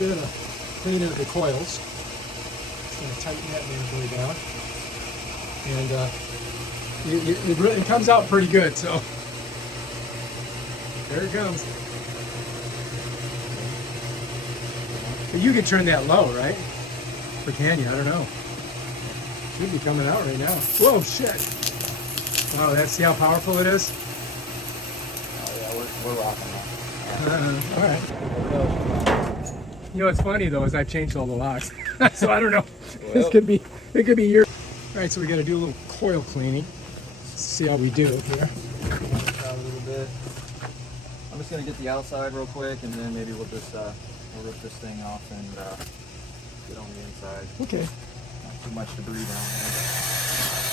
bit of cleaning of the coils. Just going to tighten that bad boy down. And it comes out pretty good, so there it comes. But you can turn that low, right? Or can you? I don't know. Should be coming out right now. Whoa, shit. Wow, see how powerful it is? Oh yeah, we're rocking that. All right. You know what's funny though is I've changed all the locks, so I don't know. Well, it could be your. All right, so we got to do a little coil cleaning. Let's see how we do here. A little bit. I'm just gonna get the outside real quick, and then maybe we'll just we'll rip this thing off and get on the inside. Okay. Not too much debris down there.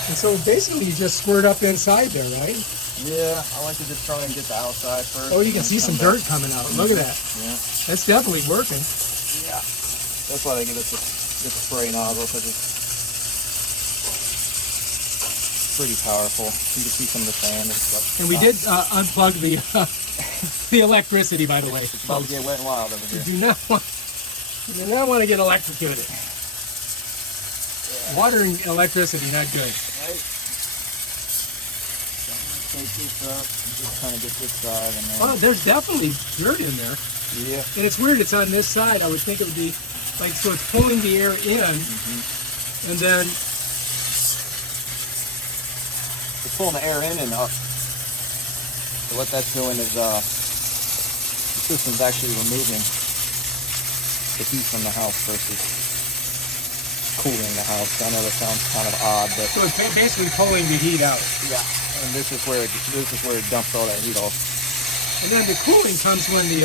And so basically you just squirt up inside there, right? Yeah, I like to just try and get the outside first. Oh, you can see some dirt coming out. Look at that. Yeah. That's definitely working. Yeah. That's why they give us this spray nozzle, because it's pretty powerful. You can see some of the sand and stuff. And we did unplug the the electricity, by the way. It's about to get wet and wild over here. You do not want to get electrocuted. Yeah. Water and electricity, not good. Right. Take this up and just kind of get this side. And then... Oh, there's definitely dirt in there. Yeah. And it's weird, it's on this side. I would think it would be like, so it's pulling the air in, and then it's pulling the air in and up. So what that's doing is the system's actually removing the heat from the house versus cooling the house. I know that sounds kind of odd, but so it's basically pulling the heat out. yeah. And this is where it dumps all that heat off. And then the cooling comes when the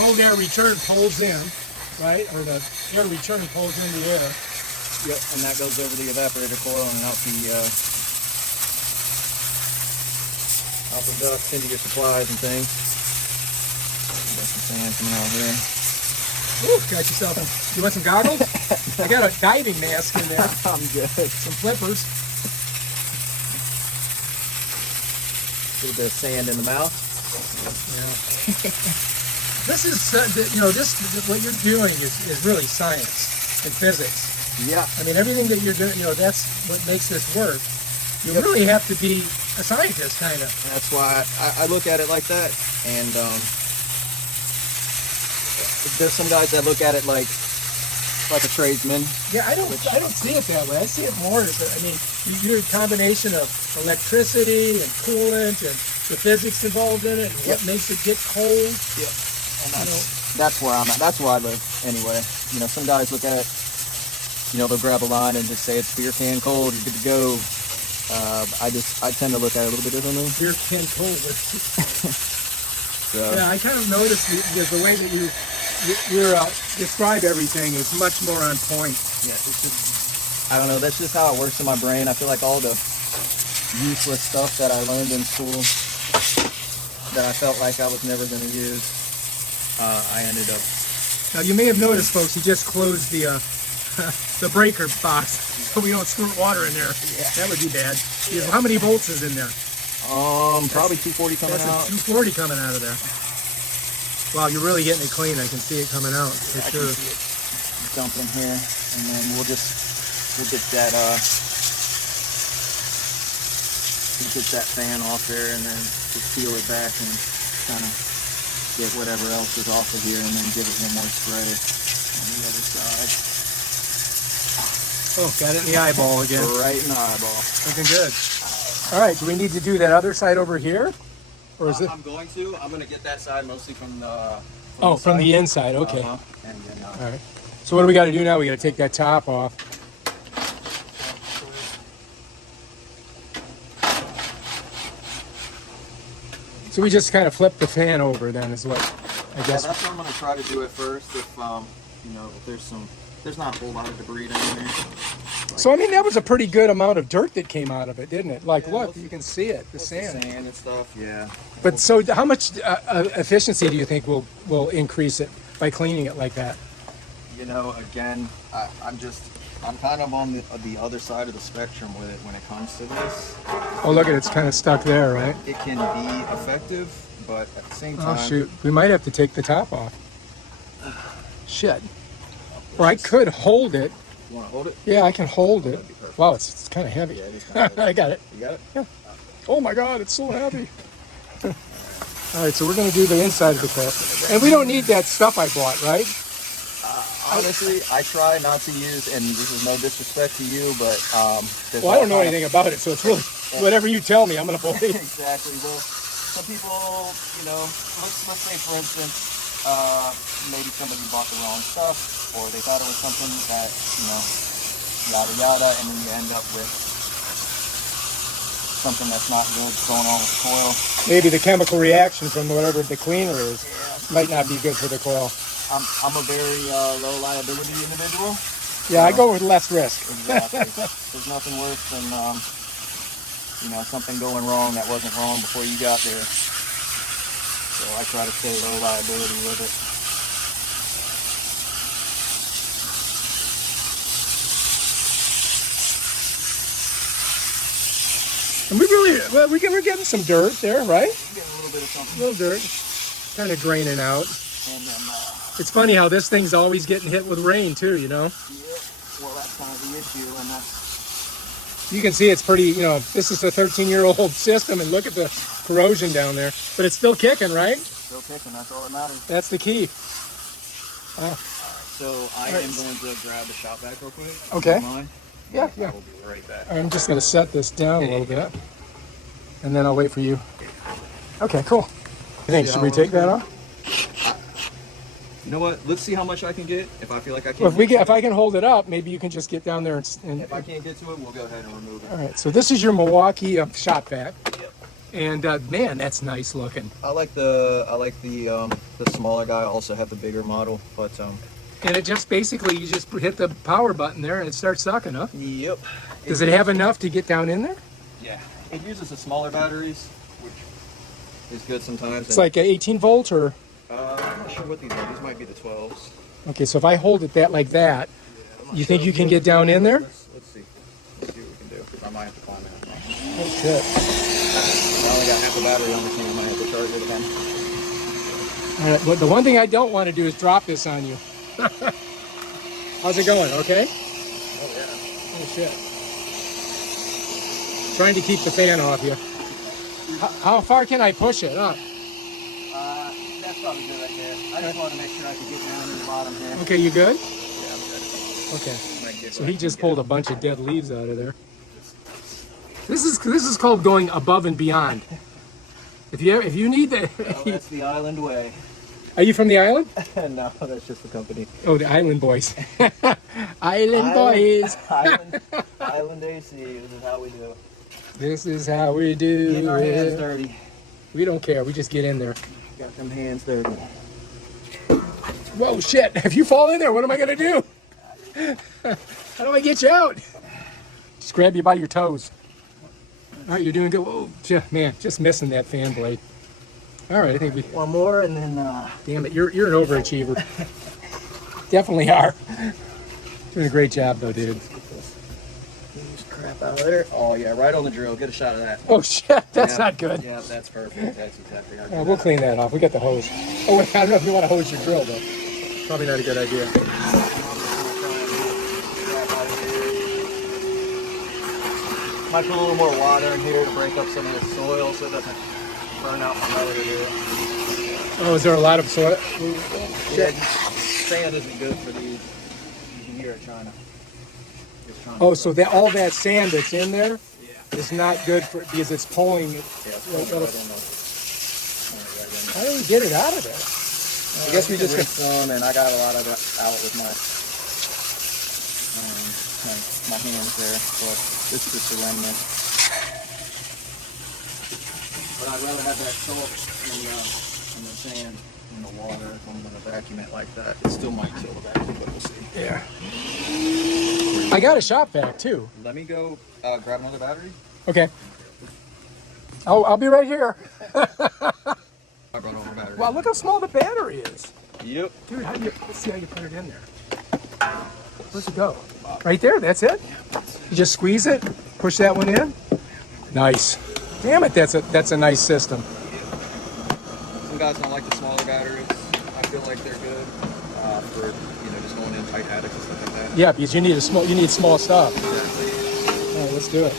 cold air return pulls in, right? Or the air return pulls in the air. Yep. And that goes over the evaporator coil and out the ducts into your supplies and things. Got some sand coming out here. Ooh, got yourself you want some goggles? I got a diving mask in there. I'm good. Some flippers. A little bit of sand in the mouth. Yeah. This is, what you're doing is really science and physics. Yeah. I mean, everything that you're doing, that's what makes this work. You really have to be a scientist, kind of. That's why I look at it like that. And there's some guys that look at it like a tradesman. Yeah, I don't see it that way. I see it more as, you're a combination of electricity and coolant and the physics involved in it and what makes it get cold. Yep. And that's where I'm at. That's where I live anyway. Some guys look at it, they'll grab a line and just say it's beer can cold, you're good to go. I tend to look at it a little bit differently. Beer can cold. So. Yeah, I kind of noticed the way that you describe everything is much more on point. Yeah, I don't know. That's just how it works in my brain. I feel like all the useless stuff that I learned in school that I felt like I was never going to use, I ended up. Now you may have noticed, folks, he just closed the the breaker box so we don't squirt water in there. Yeah. That would be bad. Yeah. How many volts is in there? Probably 240 coming out. 240 coming out of there. Wow, you're really getting it clean. I can see it coming out for sure. I can see it dumping here, and then we'll get that fan off there, and then just peel it back and kind of get whatever else is off of here, and then give it one more spray on the other side. Oh, got it in the eyeball again. Right in the eyeball. Looking good. All right, do we need to do that other side over here? Or is it? I'm going to get that side mostly from the... From the inside, okay. And then, all right. So what do we got to do now? We got to take that top off. So we just kind of flip the fan over then is what I guess. Yeah, that's what I'm going to try to do at first if, if there's not a whole lot of debris down there. So, that was a pretty good amount of dirt that came out of it, didn't it? Like, look, you can see it, the sand. The sand and stuff, yeah. But so how much efficiency do you think will increase it by cleaning it like that? Again, I'm kind of on the other side of the spectrum with it when it comes to this. Oh, look at it, it's kind of stuck there, right? It can be effective, but at the same time... Oh, shoot. We might have to take the top off. Shit. Or I could hold it. You want to hold it? Yeah, I can hold it. Wow, it's kind of heavy. Yeah, it is kind of I got it. You got it? Yeah. Oh my God, it's so heavy. All right, so we're gonna do the inside of the car. And we don't need that stuff I bought, right? Honestly, I try not to use, and this is no disrespect to you, but Well, I don't know anything about it, so it's really whatever you tell me, I'm gonna believe. Exactly. Well, some people, let's say for instance, maybe somebody bought the wrong stuff, or they thought it was something that, yada yada, and then you end up with something that's not good going on with the coil. Maybe the chemical reaction from whatever the cleaner is might not be good for the coil. I'm a very low liability individual. Yeah, I go with less risk. Exactly. There's nothing worse than something going wrong that wasn't wrong before you got there. So I try to stay low liability with it. And we're getting some dirt there, right? I'm getting a little bit of something. A little dirt, kind of draining out. And then, it's funny how this thing's always getting hit with rain too, Yeah, well, that's kind of the issue, and that's... You can see it's pretty, this is a 13-year-old system, and look at the corrosion down there. But it's still kicking, right? Still kicking, that's all that matters. That's the key. So I am going to grab the shop vac real quick. Okay. Yeah. Yeah. I will be right back. I'm just going to set this down a little bit, and then I'll wait for you. Okay, cool. You think, should we take that off? You know what? Let's see how much I can get. If I feel like I can. Well, if I can hold it up, maybe you can just get down there and If I can't get to it, we'll go ahead and remove it. All right, so this is your Milwaukee shop vac. Yep. And man, that's nice looking. I like the smaller guy. I also have the bigger model, but And it just basically, you just hit the power button there and it starts sucking, huh? Yep. Does it have enough to get down in there? Yeah. It uses the smaller batteries, which is good sometimes. It's like a 18 volt or? I'm not sure what these are. These might be the 12s. Okay, so if I hold it like that, you think you can get down in there? Let's see. Let's see what we can do. I might have to climb it. Oh shit. I only got half a battery on the thing. I might have to charge it again. All right, but the one thing I don't want to do is drop this on you. How's it going? Okay? Oh yeah. Oh shit. Trying to keep the fan off you. How far can I push it up? That's probably good right there. I just wanted to make sure I could get down to the bottom here. Okay, you good? Yeah, I'm good. Okay. So he just pulled a bunch of dead leaves out of there. This is called going above and beyond. If you need that. Well, that's the island way. Are you from the island? No, that's just the company. Oh, the Island Boys. Island Boys. Island AC. This is how we do. This is how we do Getting our hands it. dirty. We don't care. We just get in there. Got them hands dirty. Whoa, shit. If you fall in there, what am I going to do? How do I get you out? Just grab you by your toes. All right, you're doing good. Whoa, man, just missing that fan blade. All right, I think we... One more and then... Damn it, you're an overachiever. Definitely are. Doing a great job, though, dude. Use crap out of there. Oh, yeah, right on the drill. Get a shot of that. Oh, shit, that's Yeah, not good. Yeah, that's perfect. That's exactly how I do We'll that. clean that off. We got the hose. Oh, wait, I don't know if you want to hose your drill, though. Probably not a good idea. Might put a little more water in here to break up some of the soil so it doesn't burn out my motor here. Oh, is there a lot of soil? Yeah, sand isn't good for these. You can hear it trying to... it's trying to- Oh, so that all that sand that's in there Yeah. is not good for because it's pulling. Yeah, it's pulling right in there. How do we get it out of there? I guess we just rinse some, and I got a lot of it out with my hands there, but this is just a remnant. But I'd rather have that salt in the sand in the water if I'm going to vacuum it like that. It still might kill the vacuum, but we'll see. Yeah. I got a shop vac too. Let me go grab another battery. Okay. I'll be right here. I brought over a battery. Wow, look how small the battery is. Yep. Dude, let's see how you put it in there. Where's it go? Right there, that's it? You just squeeze it, push that one in. Nice. Damn it, that's a nice system. Some guys don't like the smaller batteries. I feel like they're good for just going into tight attics and stuff like that. Yeah, because you need small stuff. Exactly. All right, let's do it.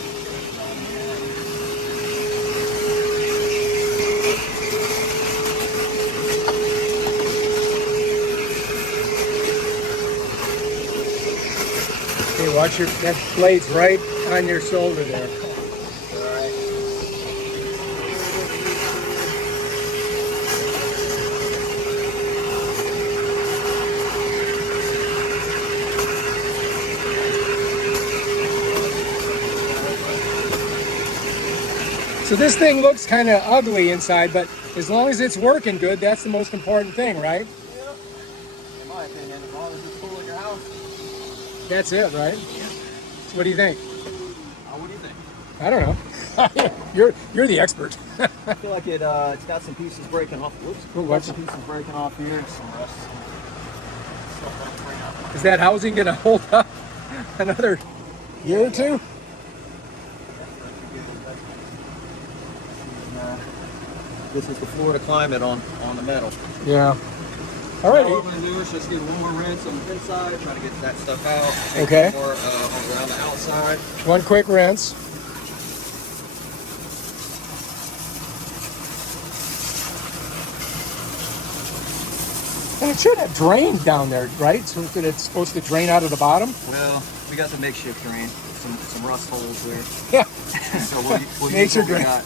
Okay, watch that blade's right on your shoulder there. So this thing looks kind of ugly inside, but as long as it's working good, that's the most important thing, right? Yeah. In my opinion, as long as it's cool in your house. That's it, right? Yeah. So what do you think? What do you think? I don't know. you're the expert. I feel like it's got some pieces breaking off. Whoops. Oh, watch Some pieces breaking off here. Some rust. Is that housing going to hold up another year or two? This is the Florida climate on the metal. Yeah. All right. All we're going to do is just give one more rinse on the inside, try to get that stuff out. Okay. More around the outside. One quick rinse. And it should have drained down there, right? So that it's supposed to drain out of the bottom? Well, we got the makeshift drain, some rust holes there. Yeah. So we'll use Nature what we drain. got.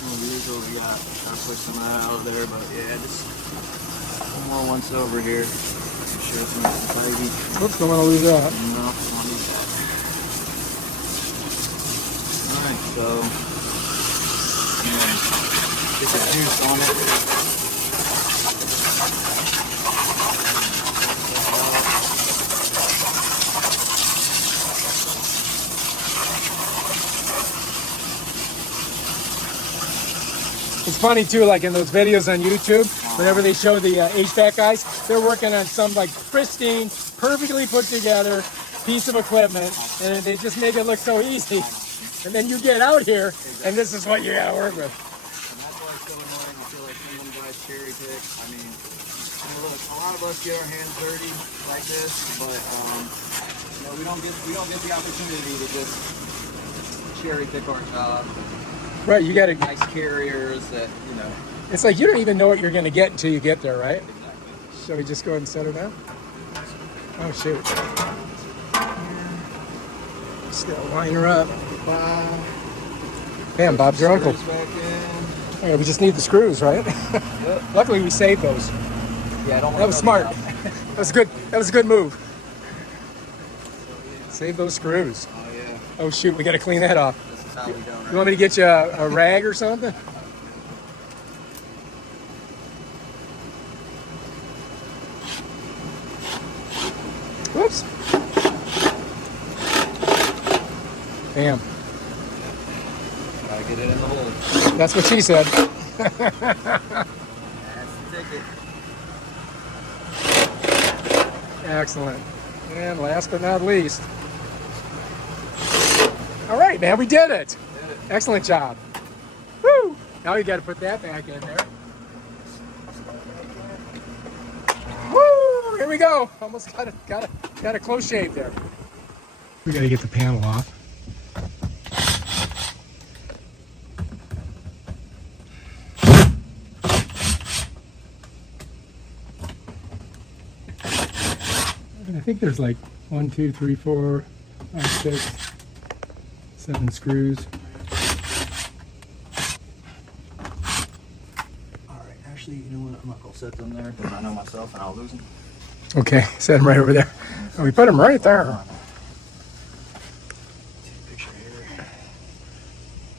We'll use what we got. Try to push some of that out of there, but yeah, just one more once over here. Make sure it's nice and tidy. Oops, don't want to lose that. No, don't need that. Alright, so get the juice on it. It's funny too, like in those videos on YouTube, whenever they show the HVAC guys, they're working on some like pristine, perfectly put together piece of equipment, and they just make it look so easy. And then you get out here, and this is what you gotta work with. And that's why it's so annoying. I feel like some of them guys cherry pick. I mean, look, a lot of us get our hands dirty like this, but we don't get the opportunity to just cherry pick our job. Right, you gotta. Nice carriers that It's like you don't even know what you're gonna get until you get there, right? Exactly. Shall we just go ahead and set her down? Oh shoot! Still line her up. Bam, Bob's your uncle. Screws back in. Okay, we just need the screws, right? Yep. Luckily, we saved those. Yeah, I don't. That was smart. That was good. That was a good move. Save those screws. Oh yeah. Oh shoot, we got to clean that off. This is how we do You want me to get you a rag or something? Whoops. Bam. Gotta get it in the hole. That's what she said. That's the ticket. Excellent. And last but not least. All right, man, we did it. Excellent job. Woo! Now you got to put that back in there. Woo! Here we go. Almost got a close shave there. We got to get the panel off. And I think there's like 1, 2, 3, 4, 5, 6, 7 screws. All right. Actually, you know what? I'm not gonna set them there because I know myself and I'll lose them. Okay, set them right over there. Oh, we put them right there. Take a picture here.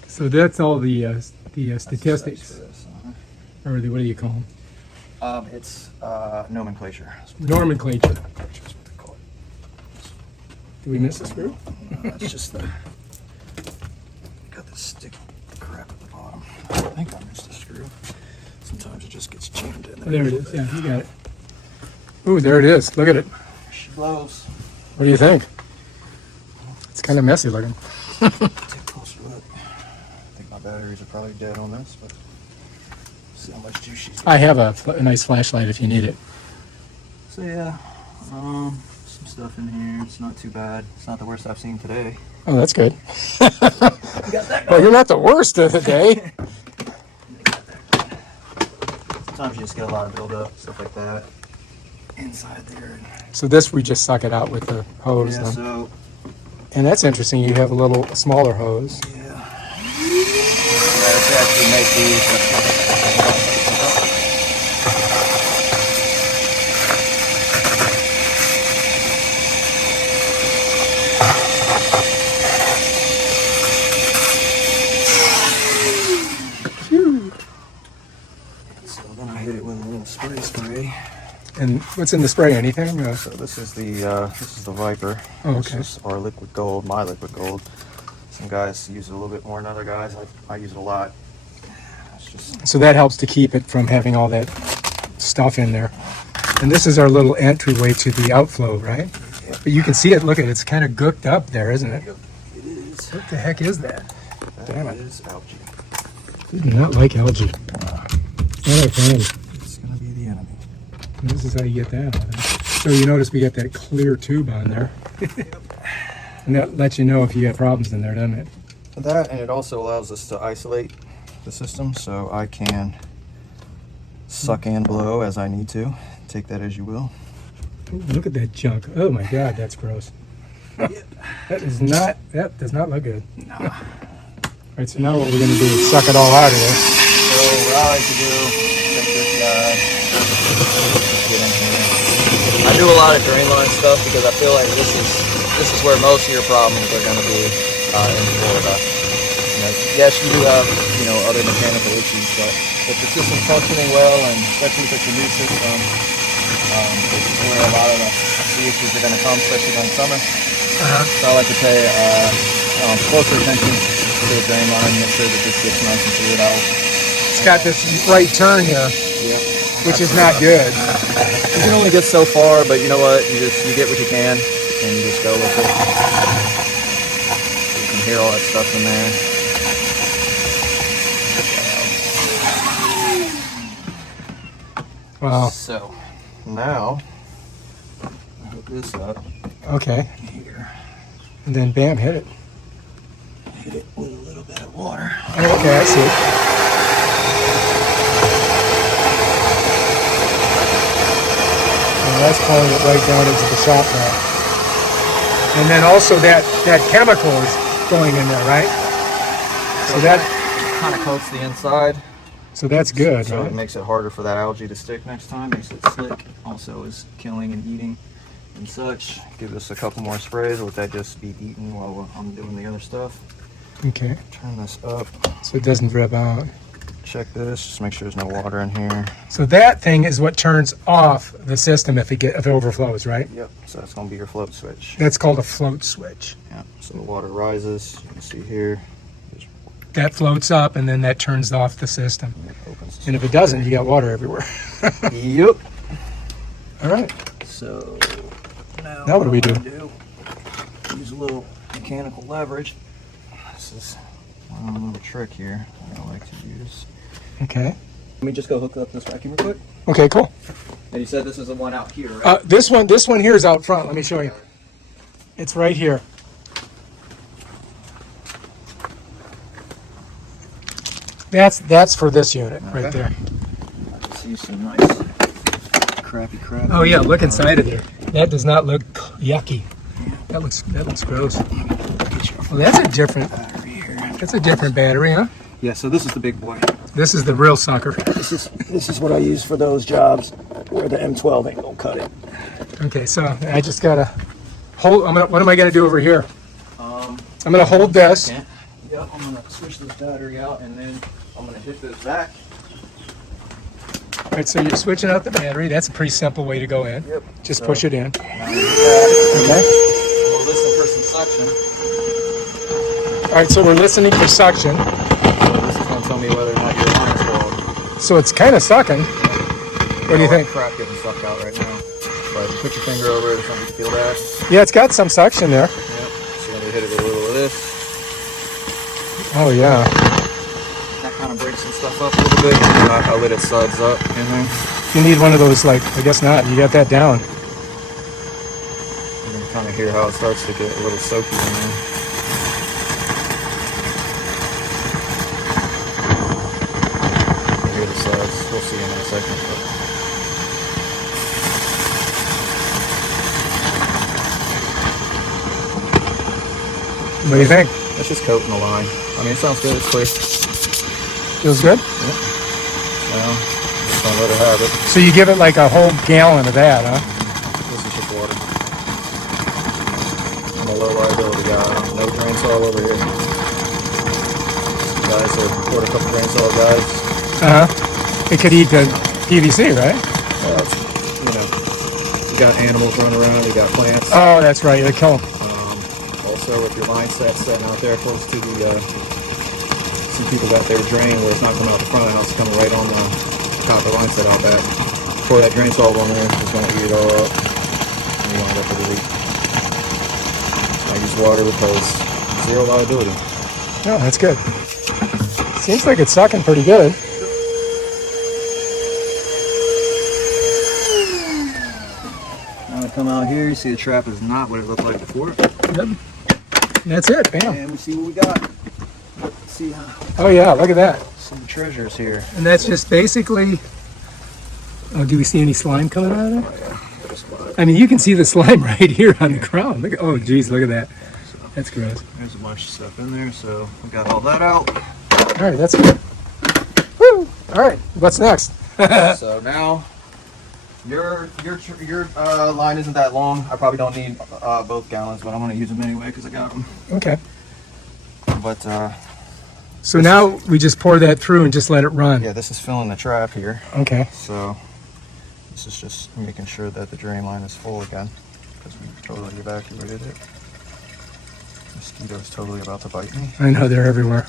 So that's all the statistics, For this, or what do you call them? It's nomenclature. Nomenclature. That's what they call it. Did we miss a screw? No, it's just got this sticky crap at the bottom. I think I missed a screw. Sometimes it just gets jammed in Oh, there it is. Yeah, you got it. Ooh, there it is. Look at it. She blows. What do you think? It's kind of messy looking. Take a closer look. I think my batteries are probably dead on this, but see how much juice she's got. I have a nice flashlight if you need it. So yeah, Some stuff in here. It's not too bad. It's not the worst I've seen today. Oh, that's good. You got that Well, you're not the worst of the day. Sometimes you just get a lot of buildup, stuff like that. Inside there. So this, we just suck it out with the hose. Yeah, Then. so, And that's interesting. You have a little smaller hose. yeah. Let's actually make these. Phew. So then I hit it with a little spray. And what's in the spray? Anything? So this is the Viper. Oh, okay. This is our liquid gold, my liquid gold. Some guys use it a little bit more than other guys. I use it a lot. It's just So that helps to keep it from having all that stuff in there. And this is our little entryway to the outflow, right? Yeah. But you can see it. Look at it. It's kind of gooked up there, isn't it? it is. What the heck is that? Damn That it. is algae. We do not like algae. Not our friend. It's gonna be the enemy. This is how you get that out of it. So you notice we got that clear tube on there. And that lets you know if you got problems in there, doesn't it? That, and it also allows us to isolate the system, so I can suck and blow as I need to. Take that as you will. Ooh, look at that junk. Oh my God, that's gross. That does not look good. Nah. All right, so now what we're gonna do is suck it all out of there. So what I like to do, take this guy, get in here. I do a lot of drain line stuff because I feel like this is where most of your problems are going to be in Florida. You know, yes, you do have other mechanical issues, but if the system's functioning well, and especially if it's a new system, this is where a lot of the issues are going to come, especially during summer. So I like to pay closer attention to the drain line, make sure that this gets nice and cleared out. It's got this right turn here, which is not good. You can only get so far, but you know what? You get what you can, and you just go with it. You can hear all that stuff in there. Wow. So now I hook this up Okay. here. And then bam, hit it. Hit it with a little bit of water. Okay, I see it. That's pulling it right down into the shop now. And then also that chemical is going in there, right? So that kind of coats the inside. so that's good, So it right? makes it harder for that algae to stick next time. Makes it slick. Also is killing and eating and such. Give this a couple more sprays. Let that just be eaten while I'm doing the other stuff. Okay. Turn this up. So it doesn't drip out. Check this. Just make sure there's no water in here. So that thing is what turns off the system if it overflows, right? Yep. So that's gonna be your float switch. That's called a float switch. Yeah. So the water rises. You can see here. That floats up and then that turns off the system. It opens. And if it doesn't, you got water everywhere. Yep. All right. So Now what do we do? Use a little mechanical leverage. This is one little trick here I like to use. Okay. Let me just go hook up this vacuum real quick. Okay, cool. And you said this is the one out here, right? This one here is out front. Let me show you. It's right here. That's for this unit right Okay. there. I can see some nice crappy crap. Oh yeah, look inside of there. That does not look yucky. That looks gross. Well, that's a different battery, huh? Yeah, so this is the big boy. This is the real sucker. This is what I use for those jobs where the M12 ain't gonna cut it. Okay, so I just gotta hold. What am I gonna do over here? Um, I'm gonna hold this. yeah, I'm gonna switch this battery out and then I'm gonna hit this back. All right, so you're switching out the battery. That's a pretty simple way to go in. Yep. Just So- push it in. Okay. Okay. We'll listen for some suction. All right, so we're listening for suction. So this is gonna tell me whether or not your line's clogged. So it's kind of sucking. What do you think? Crap getting sucked out right now. But put your finger over it or something to feel that. Yeah, it's got some suction there. Yep. So I'm gonna hit it with a little of this. Oh yeah. That kind of breaks some stuff up a little bit. And I let it suds up in there. You need one of those, like, I guess not. You got that down. kind of hear how it starts to get a little soaky in there. You can hear the suds. We'll see in a second. But What do you think? it's just coating the line. I mean, it sounds good. It's clear. Feels good? Yep. Well, just gonna let it have it. So you give it like a whole gallon of that, huh? This is just water. I'm a low liability guy. No drain saw over here. Guys are poured a couple drain saw guys. It could eat the PVC, right? You know, you got animals running around. You got plants. Oh, that's right. They kill them. Also, if your line set's setting out there close to the, some people got their drain where it's not coming out the front of the house, it's coming right on the top of the line set out back. Pour that drain salt on there, it's going to eat it all up. And you wind up with a leak. I use water because zero liability. Oh, that's good. Seems like it's sucking pretty good. Now I come out here, you see the trap is not what it looked like before. Yep. That's it, bam. And we see what we got. Let's see Oh yeah, look at that. some treasures here. And that's just basically, oh, do we see any slime coming out of there? Yeah. I mean, you can see the slime right here on the ground. Look at, oh geez, look at that. That's gross. There's a bunch of stuff in there, so we got all that out. All right, that's good. Woo! All right, what's next? So now, your line isn't that long. I probably don't need both gallons, but I'm gonna use them anyway because I got them. Okay. But So now we just pour that through and just let it run. yeah, this is filling the trap here. Okay. So this is just making sure that the drain line is full again because we totally evacuated it. Mosquitoes totally about to bite me. I know they're everywhere.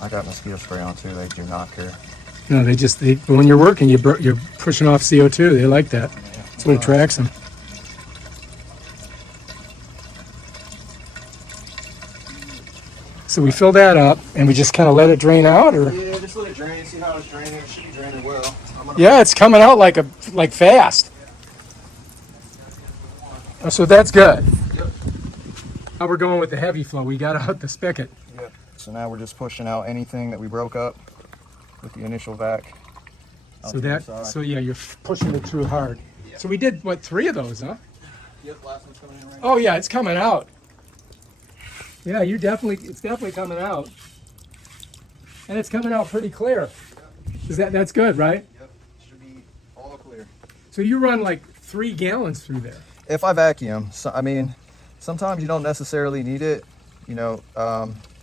I got mosquito spray on too. They do not care. No, when you're working, you're pushing off CO2. They like that. That's what attracts them. So we fill that up and we just kind of let it drain out, or? Yeah, just let it drain. See how it's draining. It should be draining well. Yeah, it's coming out like fast. Oh, so that's good. Yep. Now we're going with the heavy flow. We got out the spigot. Yep. So now we're just pushing out anything that we broke up with the initial vac. So yeah, you're pushing it through hard. Yeah. So we did what, 3 of those, huh? Yep, last one's coming in right now. Oh yeah, it's coming out. Yeah, it's definitely coming out. And it's coming out pretty clear. That's good, right? Yep, should be all clear. So you run like 3 gallons through there. If I vacuum, so, I mean, sometimes you don't necessarily need it. You know,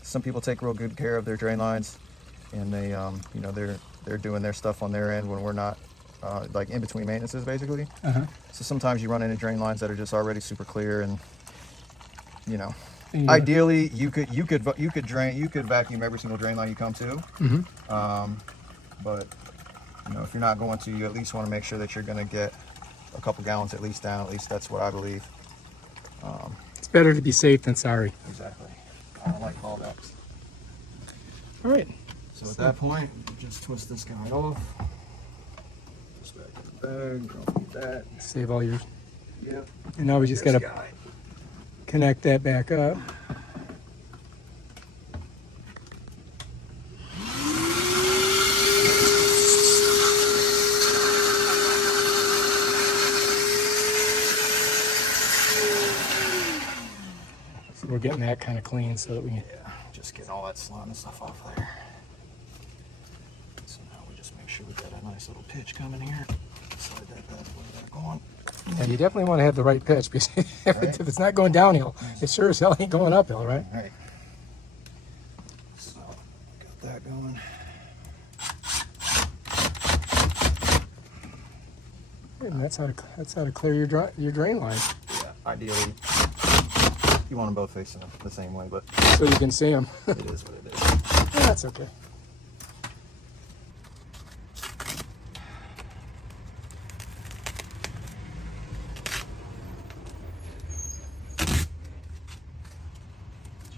some people take real good care of their drain lines, and they, you know, they're doing their stuff on their end when we're not, like in between maintenances, basically. So sometimes you run into drain lines that are just already super clear, and you know, ideally you could vacuum every single drain line you come to. But you know, if you're not going to, you at least want to make sure that you're going to get a couple gallons at least down. At least that's what I believe. It's better to be safe than sorry. Exactly. I don't like callbacks. All right. So at that point, just twist this guy off. Just back in the bag. Don't need that. Save all your. Yep. And now we just got to connect that back up. So we're getting that kind of clean so that we can. Yeah, just getting all that slime and stuff off there. So now we just make sure we got a nice little pitch coming here. Slide that bad boy back on. Yeah, you definitely want to have the right pitch because if it's not going downhill, it sure as hell ain't going uphill, right? Right. So got that going. And that's how to clear your drain line, Yeah, ideally, you want them both facing the same way, but so you can see them. it is what it is. Yeah, that's okay.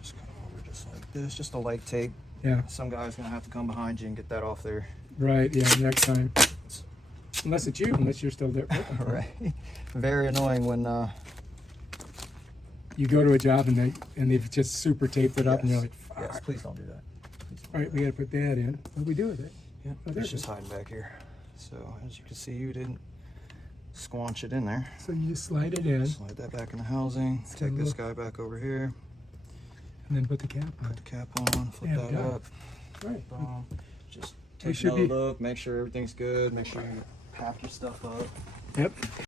Just come over just like this, just a light tape. Yeah. Some guy's gonna have to come behind you and get that off there. Right. Yeah. Next time. Unless it's you, unless you're still there. Right. Very annoying when you go to a job and they've just super taped it up, and you're like, fuck. Yes, please don't do that. Please don't All right, we got to put that in. What do we do with it? Yeah, Oh, there it's it just is. hiding back here. So as you can see, you didn't squanch it in there. So you just slide it in, Slide that back in the housing. Let's Take have a this look. guy back over here. and then put the cap on. Put the cap on. Flip Yeah, that done. up. Right. Boom. Just We take should another be- look. Make sure everything's good. Make sure you pack your stuff up. Yep.